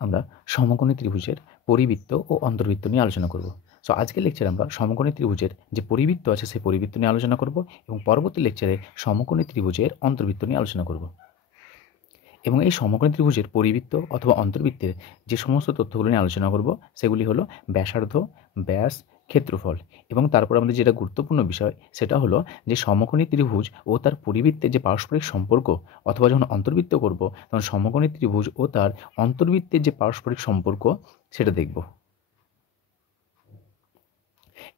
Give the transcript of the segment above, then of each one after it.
আমরা সমকোণী ত্রিভুজের পরিবৃত্ত ও অন্তর্বৃত্ত নিয়ে আলোচনা করব। সো আজকের লেকচারে আমরা সমকোণী ত্রিভুজের যে পরিবৃত্ত আছে সেই পরিবৃত্ত নিয়ে আলোচনা করব এবং পরবর্তী লেকচারে সমকোণী ত্রিভুজের অন্তর্বৃত্ত নিয়ে আলোচনা করব। এবং এই সমকোণী ত্রিভুজের পরিবৃত্ত অথবা অন্তর্বৃত্তের যে সমস্ত তথ্যগুলো নিয়ে আলোচনা করব সেগুলি হলো ব্যাসার্ধ, ব্যাস, ক্ষেত্রফল এবং তারপর আমাদের যেটা গুরুত্বপূর্ণ বিষয় সেটা হলো যে সমকোণী ত্রিভুজ ও তার পরিবৃত্তের যে পারস্পরিক সম্পর্ক অথবা যখন অন্তর্বৃত্ত করব তখন সমকোণী ত্রিভুজ ও তার অন্তর্বৃত্তের যে পারস্পরিক সম্পর্ক সেটা দেখব।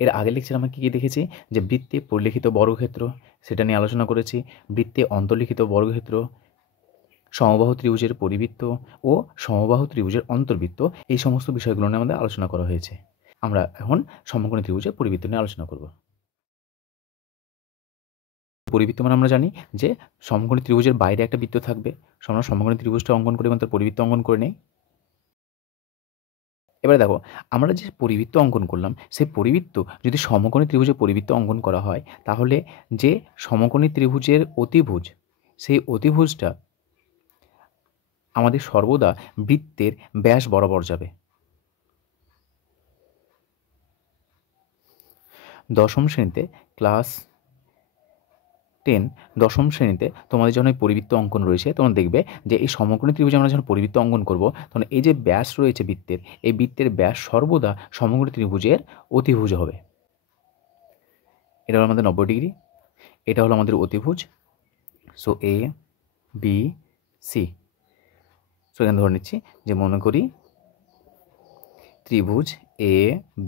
এর আগের লেকচারে আমরা কী দেখেছি যে বৃত্তে পরিলিখিত বর্গক্ষেত্র সেটা নিয়ে আলোচনা করেছি, বৃত্তে অন্তর্লিখিত বর্গক্ষেত্র, সমবাহু ত্রিভুজের পরিবৃত্ত ও সমবাহু ত্রিভুজের অন্তর্বৃত্ত, এই সমস্ত বিষয়গুলো নিয়ে আমাদের আলোচনা করা হয়েছে। আমরা এখন সমকোণী ত্রিভুজের পরিবৃত্ত নিয়ে আলোচনা করব। পরিবৃত্ত মানে আমরা জানি যে সমকোণী ত্রিভুজের বাইরে একটা বৃত্ত থাকবে। আমরা সমকোণী ত্রিভুজটা অঙ্কন করে এবং তার পরিবৃত্ত অঙ্কন করে নেই। এবারে দেখো, আমরা যে পরিবৃত্ত অঙ্কন করলাম সেই পরিবৃত্ত যদি সমকোণী ত্রিভুজের পরিবৃত্ত অঙ্কন করা হয় তাহলে যে সমকোণী ত্রিভুজের অতিভুজ সেই অতিভুজটা আমাদের সর্বদা বৃত্তের ব্যাস বরাবর যাবে। দশম শ্রেণীতে ক্লাস 10 দশম শ্রেণীতে তোমাদের যখন এই পরিবৃত্ত অঙ্কন রয়েছে তখন দেখবে যে এই সমকোণী ত্রিভুজে আমরা যখন পরিবৃত্ত অঙ্কন করব তখন এই যে ব্যাস রয়েছে বৃত্তের, এই বৃত্তের ব্যাস সর্বদা সমকোণী ত্রিভুজের অতিভুজ হবে। এটা হলো আমাদের 90 ডিগ্রি, এটা হলো আমাদের অতিভুজ। So A B C. So এখানে ধরে নিচ্ছি যে মনে করি ত্রিভুজ এ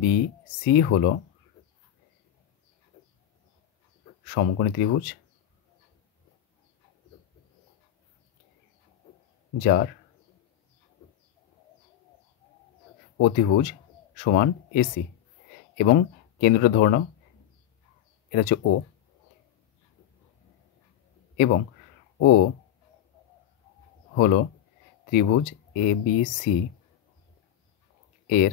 বি সি হলো সমকোণী ত্রিভুজ যার অতিভুজ সমান এসি এবং কেন্দ্রটা ধরে নাও এটা হচ্ছে ও এবং ও হলো ত্রিভুজ এ বি সি এর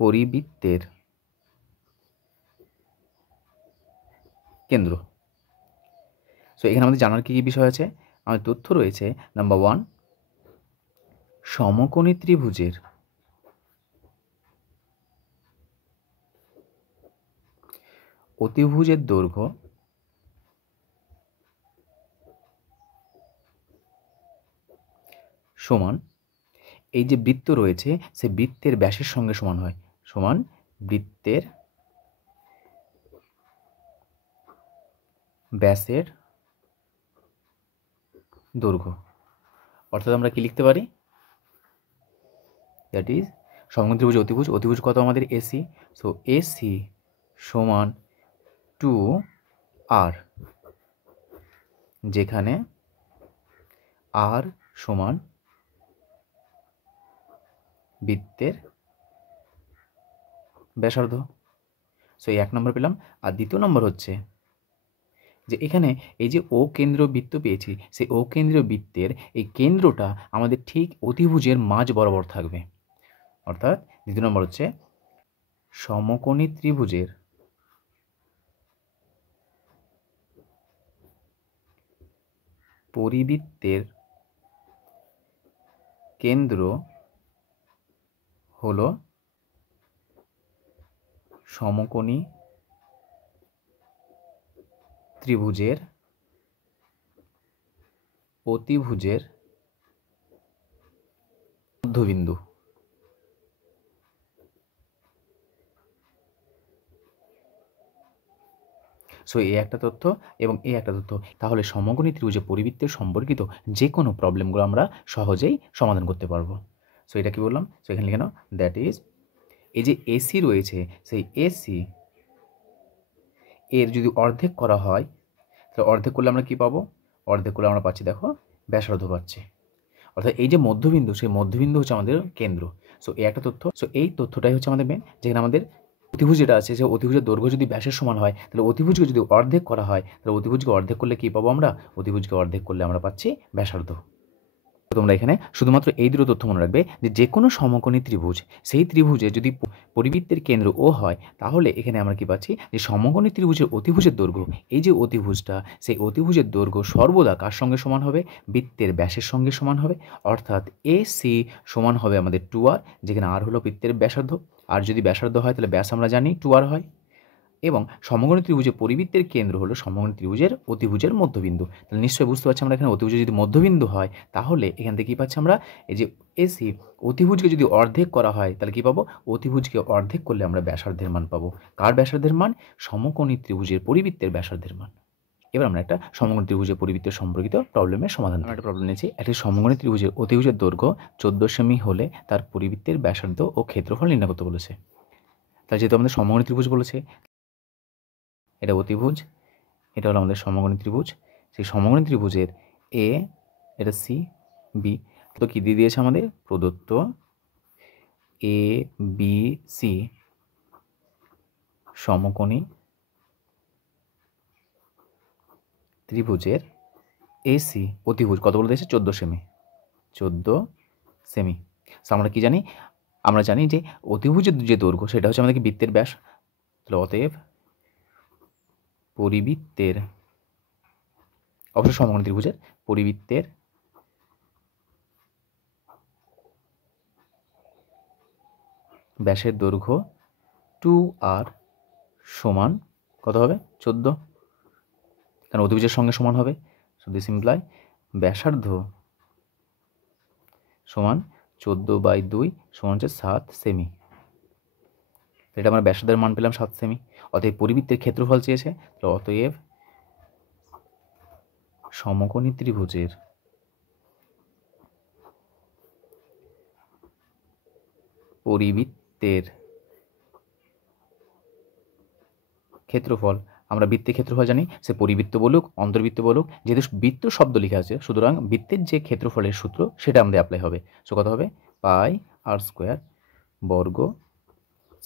পরিবৃত্তের কেন্দ্র। সো এখানে আমাদের জানার কী কী বিষয় আছে? আমাদের তথ্য রয়েছে নাম্বার 1, সমকোণী ত্রিভুজের অতিভুজের দৈর্ঘ্য সমান এই যে বৃত্ত রয়েছে সে বৃত্তের ব্যাসের সঙ্গে সমান হয়, সমান বৃত্তের ব্যাসের দৈর্ঘ্য। অর্থাৎ আমরা কি লিখতে পারি? দ্যাট ইজ সমকোণী ত্রিভুজ অতিভুজ, অতিভুজ কত আমাদের এসি। সো এসি সমান 2r, যেখানে আর সমান বৃত্তের ব্যাসার্ধ। সো এই 1 নম্বর পেলাম। আর দ্বিতীয় নম্বর হচ্ছে যে এখানে এই যে ও কেন্দ্রীয় বৃত্ত পেয়েছি সেই ও কেন্দ্রীয় বৃত্তের এই কেন্দ্রটা আমাদের ঠিক অতিভুজের মাঝ বরাবর থাকবে। অর্থাৎ দ্বিতীয় নম্বর হচ্ছে সমকোণী ত্রিভুজের পরিবৃত্তের কেন্দ্র হলো সমকোণী ত্রিভুজের অতিভুজের মধ্যবিন্দু। সো এই একটা তথ্য এবং এই একটা তথ্য, তাহলে সমকোণী ত্রিভুজের পরিবৃত্তের সম্পর্কিত যে কোনো প্রবলেমগুলো আমরা সহজেই সমাধান করতে পারবো। সো এটা কি বললাম? সো এখানে লিখে নাও দ্যাট ইজ এই যে এসি রয়েছে সেই এসি এর যদি অর্ধেক করা হয় তাহলে অর্ধেক করলে আমরা কি পাবো? অর্ধেক করলে আমরা পাচ্ছি দেখো ব্যাসার্ধ পাচ্ছি। অর্থাৎ এই যে মধ্যবিন্দু সেই মধ্যবিন্দু হচ্ছে আমাদের কেন্দ্র। সো এই একটা তথ্য। সো এই তথ্যটাই হচ্ছে আমাদের মেন, যেখানে আমাদের অতিভুজ যেটা আছে সেই অতিভুজের দৈর্ঘ্য যদি ব্যাসের সমান হয় তাহলে অতিভুজকে যদি অর্ধেক করা হয় তাহলে অতিভুজকে অর্ধেক করলে কী পাবো আমরা? অতিভুজকে অর্ধেক করলে আমরা পাচ্ছি ব্যাসার্ধ। তোমরা এখানে শুধুমাত্র এই দুটো তথ্য মনে রাখবে যে কোনো সমকোণী ত্রিভুজ, সেই ত্রিভুজে যদি পরিবৃত্তের কেন্দ্র ও হয়, তাহলে এখানে আমরা কি পাচ্ছি যে সমকোণী ত্রিভুজের অতিভুজের দৈর্ঘ্য, এই যে অতিভুজটা, সেই অতিভুজের দৈর্ঘ্য সর্বদা কার সঙ্গে সমান হবে? বৃত্তের ব্যাসের সঙ্গে সমান হবে। অর্থাৎ AC সমান হবে আমাদের 2r, যেখানে r হলো বৃত্তের ব্যাসার্ধ। আর যদি ব্যাসার্ধ হয় তাহলে ব্যাস আমরা জানি 2r হয়। এবং সমকোণী ত্রিভুজের পরিবৃত্তের কেন্দ্র হলো সমকোণী ত্রিভুজের অতিভুজের মধ্যবিন্দু। তাহলে নিশ্চয়ই বুঝতে পারছি আমরা এখানে অতিভুজের যদি মধ্যবিন্দু হয়, তাহলে এখান থেকে কী পাচ্ছি আমরা? এই যে AC, অতিভুজকে যদি অর্ধেক করা হয় তাহলে কী পাবো? অতিভুজকে অর্ধেক করলে আমরা ব্যাসার্ধের মান পাবো। কার ব্যাসার্ধের মান? সমকোণী ত্রিভুজের পরিবৃত্তের ব্যাসার্ধের মান। এবার আমরা একটা সমকোণী ত্রিভুজের পরিবৃত্তের সম্পর্কিত প্রবলেমের সমাধান। আমরা একটা প্রবলেম নিয়েছি, একটি সমকোণী ত্রিভুজের অতিভুজের দৈর্ঘ্য 14 সেমি হলে তার পরিবৃত্তের ব্যাসার্ধ ও ক্ষেত্রফল নির্ণয় করতে বলেছে। তাহলে যেহেতু আমাদের সমকোণী ত্রিভুজ বলেছে, এটা অতিভুজ, এটা হলো আমাদের সমকোণী ত্রিভুজ। সেই সমকোণী ত্রিভুজের A, এটা C, B, তো কী দিয়ে দিয়েছে আমাদের? প্রদত্ত ABC সমকোণী ত্রিভুজের AC অতিভুজ কত বলে দিয়েছে? 14 সেমি। 14 সেমি। আমরা কি জানি? আমরা জানি যে অতিভুজের যে দৈর্ঘ্য সেটা হচ্ছে আমাদের কি বৃত্তের ব্যাস। তাহলে অতএব পরিবৃত্তের, অবশ্যই সমকোণী ত্রিভুজের পরিবৃত্তের ব্যাসের দৈর্ঘ্য 2r সমান কত হবে? 14, কারণ অতিভুজের সঙ্গে সমান হবে। সো দিস ইমপ্লাই ব্যাসার্ধ সমান 14/2 সমান হচ্ছে 7 সেমি। এটা আমরা ব্যাসার্ধের মান পেলাম 7 সেমি। অতএব পরিবৃত্তের ক্ষেত্রফল চেয়েছে, তাহলে অতএব সমকোণী ত্রিভুজের পরিবৃত্তের ক্ষেত্রফল, আমরা বৃত্তের ক্ষেত্রফল জানি, সে পরিবৃত্ত বলুক অন্তর্বৃত্ত বলুক, যেহেতু বৃত্ত শব্দ লেখা আছে, সুতরাং বৃত্তের যে ক্ষেত্রফলের সূত্র সেটা আমাদের অ্যাপ্লাই হবে। সো কত হবে? πr² বর্গ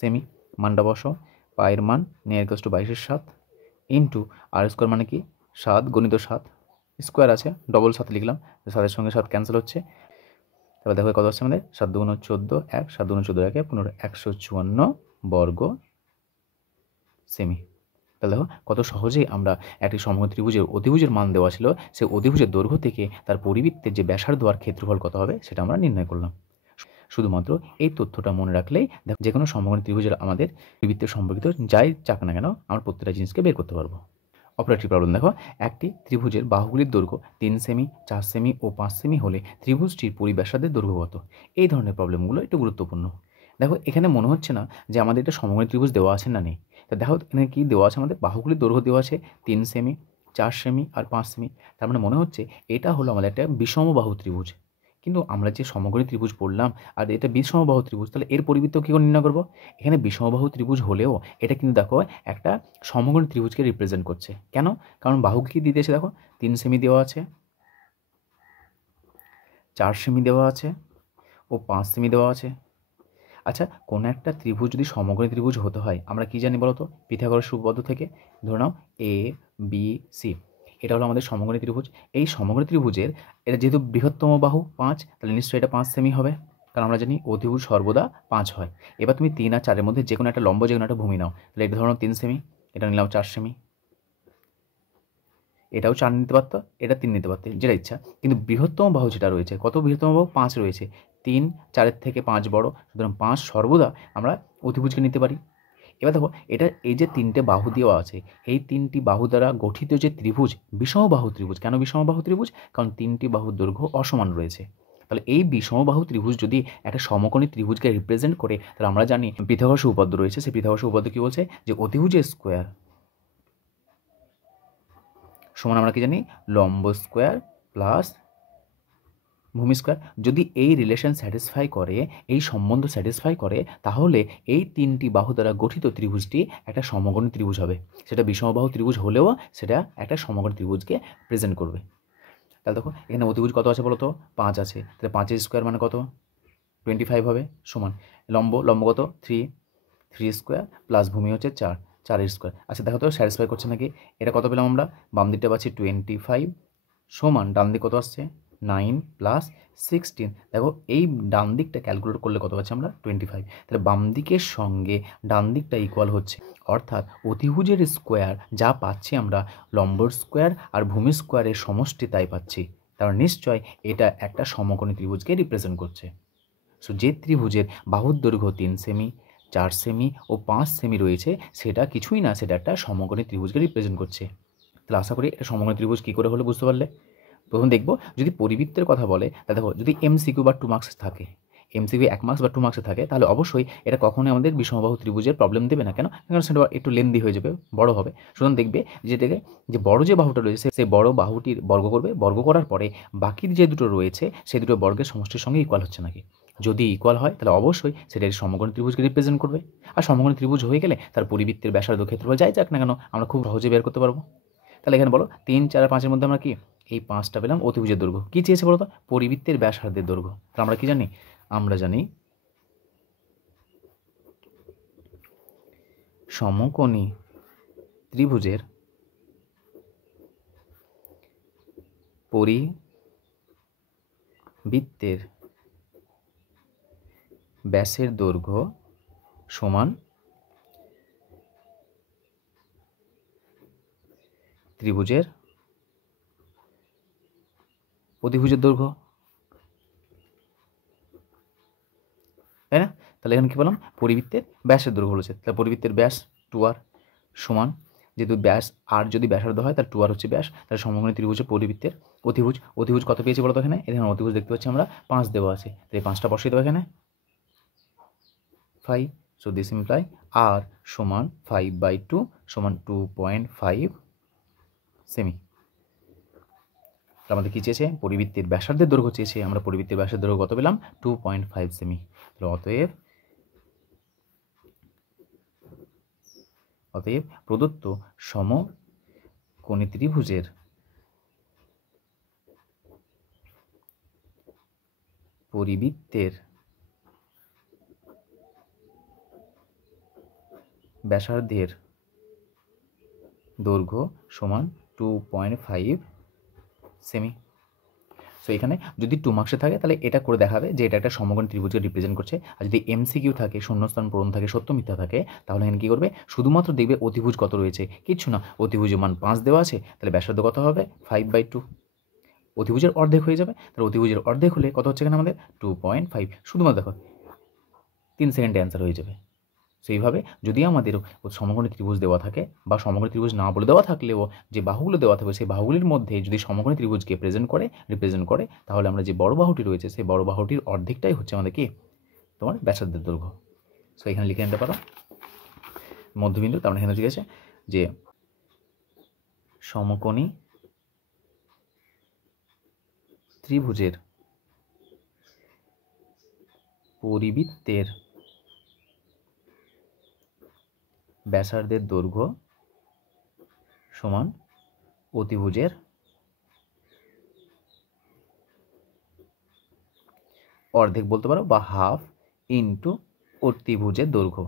সেমি। মানটা বসো, পায়ের মান নিয়ে = 22/7 ইন্টু r² মানে কি 7 গণিত 7, স্কোয়ার আছে ডবল 7 লিখলাম, 7-এর সঙ্গে 7 ক্যান্সেল হচ্ছে। তারপর দেখো কত হচ্ছে আমাদের? 7 × 2 = 14, 1 7 × 14 1 15 154 বর্গ সেমি। তাহলে দেখো কত সহজেই আমরা একটি সমকোণী ত্রিভুজের অতিভুজের মান দেওয়া ছিল, সেই অতিভুজের দৈর্ঘ্য থেকে তার পরিবৃত্তের যে ব্যাসার্ধ আর ক্ষেত্রফল কত হবে সেটা আমরা নির্ণয় করলাম। শুধুমাত্র এই তথ্যটা মনে রাখলেই দেখো যে কোনো সমকোণী ত্রিভুজের আমাদের পরিবৃত্তের সম্পর্কিত যাই চাক না কেন আমরা প্রত্যেকটা জিনিসকে বের করতে পারবো। অপর একটি প্রবলেম দেখো, একটি ত্রিভুজের বাহুগুলির দৈর্ঘ্য 3 সেমি, 4 সেমি ও 5 সেমি হলে ত্রিভুজটির পরিব্যাসার্ধের দৈর্ঘ্য কত? এই ধরনের প্রবলেমগুলো একটু গুরুত্বপূর্ণ। দেখো এখানে মনে হচ্ছে না যে আমাদের এটা সমকোণী ত্রিভুজ দেওয়া আছে না নেই। তা দেখো এখানে কী দেওয়া আছে? আমাদের বাহুগুলির দৈর্ঘ্য দেওয়া আছে 3 সেমি, 4 সেমি আর 5 সেমি। তার মানে মনে হচ্ছে এটা হলো আমাদের একটা বিষমবাহু ত্রিভুজ। কিন্তু আমরা যে সমকোণী ত্রিভুজ পড়লাম আর এটা বিষমবাহু ত্রিভুজ, তাহলে এর পরিবৃত্ত কী করে নির্ণয় করবো? এখানে বিষমবাহু ত্রিভুজ হলেও এটা কিন্তু দেখো একটা সমকোণী ত্রিভুজকে রিপ্রেজেন্ট করছে। কেন? কারণ বাহু কী দিয়ে দিয়েছে দেখো, 3 সেমি দেওয়া আছে, 4 সেমি দেওয়া আছে ও 5 সেমি দেওয়া আছে। আচ্ছা, কোনো একটা ত্রিভুজ যদি সমকোণী ত্রিভুজ হতে হয় আমরা কি জানি বলো তো? পিথাগোরাস উপপাদ্য থেকে ধরে নাও ABC, এটা হলো আমাদের সমকোণী ত্রিভুজ। এই সমকোণী ত্রিভুজের এটা যেহেতু বৃহত্তম বাহু 5, তাহলে নিশ্চয়ই এটা 5 সেমি হবে, কারণ আমরা জানি অতিভুজ সর্বদা 5 হয়। এবার তুমি 3 আর 4-এর মধ্যে যে কোনো একটা লম্ব, যে কোনো একটা ভূমি নাও, তাহলে এটা ধরো 3 সেমি, এটা নিলাম 4 সেমি, এটাও 4 নিতে পারতো, এটা 3 নিতে পারতে, যেটা ইচ্ছা। কিন্তু বৃহত্তম বাহু যেটা রয়েছে, কত বৃহত্তম বাহু? 5 রয়েছে। 3 4-এর থেকে 5 বড়, সুতরাং 5 সর্বদা আমরা অতিভুজকে নিতে পারি। এবার দেখো এটা এই যে 3টে বাহু দেওয়া আছে, এই 3টি বাহু দ্বারা গঠিত যে ত্রিভুজ বিষমবাহু ত্রিভুজ। কেন বিষমবাহু ত্রিভুজ? কারণ 3টি বাহুর দৈর্ঘ্য অসমান রয়েছে। তাহলে এই বিষমবাহু ত্রিভুজ যদি একটা সমকোণী ত্রিভুজকে রিপ্রেজেন্ট করে, তাহলে আমরা জানি পিথাগোরাস উপপাদ্য রয়েছে, সেই পিথাগোরাস উপপাদ্য কী বলছে? যে অতিভুজের স্কোয়ার সমান আমরা কি জানি? লম্ব স্কোয়ার প্লাস ভূমি স্কোয়ার। যদি এই রিলেশন স্যাটিসফাই করে, এই সম্বন্ধ স্যাটিসফাই করে, তাহলে এই 3টি বাহু দ্বারা গঠিত ত্রিভুজটি একটা সমকোণী ত্রিভুজ হবে। সেটা বিষমবাহু ত্রিভুজ হলেও সেটা একটা সমকোণী ত্রিভুজকে প্রেজেন্ট করবে। তাহলে দেখো এখানে অতিভুজ কত আছে বলো তো? 5 আছে, তাহলে 5-এর স্কোয়ার মানে কত? 25 হবে, সমান লম্ব কত? 3 স্কোয়ার প্লাস ভূমি হচ্ছে 4-এর স্কোয়ার। আচ্ছা দেখো তো স্যাটিসফাই করছে নাকি? এটা কত পেলাম আমরা? বাম দিকটা পাচ্ছি 25 সমান ডান দিক কত আসছে? 9 প্লাস 16, দেখো এই ডান দিকটা ক্যালকুলেট করলে কত পাচ্ছি আমরা 25। তাহলে বাম দিকের সঙ্গে ডান দিকটা ইকুয়াল হচ্ছে, অর্থাৎ অতিভুজের স্কোয়ার যা পাচ্ছি আমরা লম্বর স্কোয়ার আর ভূমি স্কোয়ারের সমষ্টি তাই পাচ্ছি। তার নিশ্চয় এটা একটা সমকোণী ত্রিভুজকে রিপ্রেজেন্ট করছে। সো যে ত্রিভুজের বাহুর দৈর্ঘ্য 3 সেমি, 4 সেমি ও 5 সেমি রয়েছে সেটা কিছুই না, সেটা একটা সমকোণী ত্রিভুজকে রিপ্রেজেন্ট করছে। তাহলে আশা করি এটা সমকোণী ত্রিভুজ কী করে হলে বুঝতে পারলে। প্রথম দেখব যদি পরিবৃত্তের কথা বলে, তাহলে দেখো যদি এমসিকিউ বা 2 মার্কস থাকে, এমসিকিউ 1 মার্কস বা 2 মার্কসে থাকে, তাহলে অবশ্যই এটা কখনোই আমাদের বিষমবাহু ত্রিভুজের প্রবলেম দেবে না। কেন? কারণ সেটা একটু লেন্দি হয়ে যাবে, বড় হবে। সুতরাং দেখবে যেটাকে যে বড় যে বাহুটা রয়েছে সেই বড় বাহুটির বর্গ করবে, বর্গ করার পরে বাকি যে দুটো রয়েছে সেই দুটো বর্গের সমষ্টির সঙ্গে ইকুয়াল হচ্ছে নাকি। যদি ইকুয়াল হয় তাহলে অবশ্যই সেটা সমকোণী ত্রিভুজকে রিপ্রেজেন্ট করবে। আর সমকোণী ত্রিভুজ হয়ে গেলে তার পরিবৃত্তের ব্যাসার্ধ ক্ষেত্রফল যাই যাক না কেন আমরা খুব সহজে বের করতে পারবো। তাহলে এখানে বলো 3, 4 আর 5-এর মধ্যে আমরা কি এই 5টা পেলাম অতিভুজের দৈর্ঘ্য। কী চেয়েছে বলো তো? পরিবৃত্তের ব্যাসার্ধের দৈর্ঘ্য। তাহলে আমরা কি জানি? আমরা জানি সমকোণী ত্রিভুজের পরিবৃত্তের ব্যাসের দৈর্ঘ্য সমান ত্রিভুজের অতিভুজের দৈর্ঘ্য, তাই না? তাহলে এখানে কী বললাম? পরিবৃত্তের ব্যাসের দৈর্ঘ্য বলেছে। তাহলে পরিবৃত্তের ব্যাস 2r সমান, যেহেতু ব্যাস আর যদি ব্যাসার্ধ হয় তাহলে 2r হচ্ছে ব্যাস। তাহলে সমকোণী ত্রিভুজের পরিবৃত্তের অতিভুজ, অতিভুজ কত পেয়েছি বলো তো? এখানে অতিভুজ দেখতে পাচ্ছি আমরা 5 দেওয়া আছে, তাই 5টা বসিয়ে দেবো এখানে 5। সো দিস ইমপ্লাই r সমান 5/2 সমান 2.5 সেমি। আমাদের কী চেয়েছে? পরিবৃত্তের ব্যাসার্ধের দৈর্ঘ্য চেয়েছে। আমরা পরিবৃত্তের ব্যাসের দৈর্ঘ্য কত পেলাম? 2.5 সেমি। তাহলে অতএব প্রদত্ত সমকোণী ত্রিভুজের পরিবৃত্তের ব্যাসার্ধের দৈর্ঘ্য সমান 2.5 সেমি। সো এখানে যদি 2 মার্কসে থাকে তাহলে এটা করে দেখাবে যে এটা একটা সমকোণী ত্রিভুজকে রিপ্রেজেন্ট করছে। আর যদি এমসিকিউ থাকে, শূন্যস্থান পূরণ থাকে, সত্য মিথ্যা থাকে, তাহলে এখানে কী করবে? শুধুমাত্র দেখবে অতিভুজ কত রয়েছে, কিচ্ছু না। অতিভুজের মান 5 দেওয়া আছে, তাহলে ব্যাসার্ধ কত হবে? 5/2। অতিভুজের অর্ধেক হয়ে যাবে। তাহলে অতিভুজের অর্ধেক হলে কত হচ্ছে এখানে আমাদের? 2.5। শুধুমাত্র দেখো 3 সেকেন্ডে অ্যান্সার হয়ে যাবে। সেইভাবে যদি আমাদের সমকোণী ত্রিভুজ দেওয়া থাকে বা সমকোণী ত্রিভুজ না বলে দেওয়া থাকলেও যে বাহুগুলো দেওয়া থাকবে সেই বাহুগুলির মধ্যে যদি সমকোণী ত্রিভুজকে রিপ্রেজেন্ট করে তাহলে আমরা যে বড় বাহুটি রয়েছে সেই বড় বাহুটির অর্ধেকটাই হচ্ছে আমাদের কি? তোমার ব্যাসার্ধের দৈর্ঘ্য। সো এখানে লিখে নিতে পারো মধ্যবিন্দু। তার মানে এখানে ঠিক আছে যে সমকোণী ত্রিভুজের পরিবৃত্তের ব্যাসার্ধের দৈর্ঘ্য সমান অতিভুজের অর্ধেক বলতে পারো বা হাফ ইন্টু অতিভুজের দৈর্ঘ্য।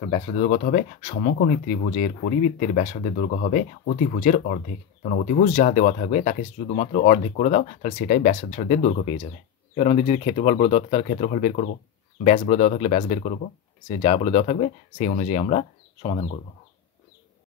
তো ব্যাসার্ধের দৈর্ঘ্য কত হবে? সমকোণী ত্রিভুজের পরিবৃত্তের ব্যাসার্ধের দৈর্ঘ্য হবে অতিভুজের অর্ধেক। তখন অতিভুজ যা দেওয়া থাকবে তাকে শুধুমাত্র অর্ধেক করে দাও, তাহলে সেটাই ব্যাসার্ধের দৈর্ঘ্য পেয়ে যাবে। এবার আমাদের যদি ক্ষেত্রফল বলে দেওয়া থাকে তাহলে ক্ষেত্রফল বের করবো, ব্যাস বলে দেওয়া থাকলে ব্যাস বের করবো। সে যা বলে দেওয়া থাকবে সেই অনুযায়ী আমরা সমাধান করব।